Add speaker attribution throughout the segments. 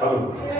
Speaker 1: Amen.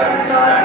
Speaker 1: Obrigado.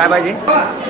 Speaker 2: काय पाहिजे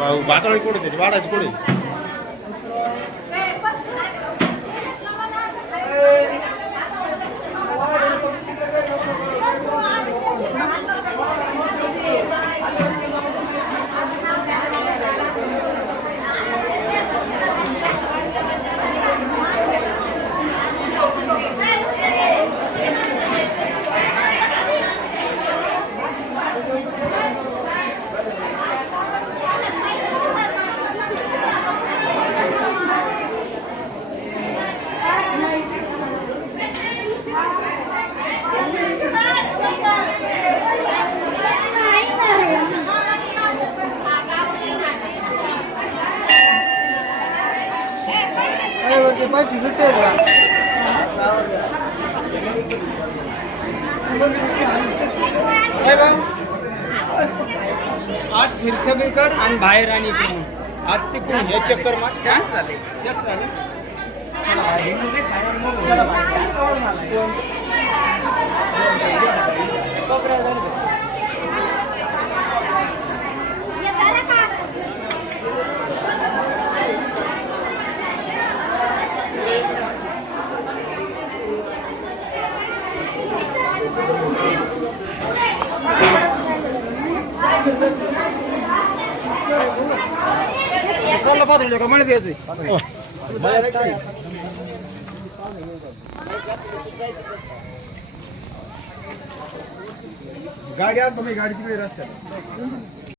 Speaker 3: ಬಾವು ಬಾತಳಿ ಕೊಡಿದ್ದೀರಿ ಬಾಡಾಜ್ ಕೊಡಿ మంచి చుట్టేదా
Speaker 4: आत फिर आणि बाहेर आणि आज आत तिकडून हे चक्कर मार काय গেছে
Speaker 3: गाड़ी आप गाड़ी की रास्ता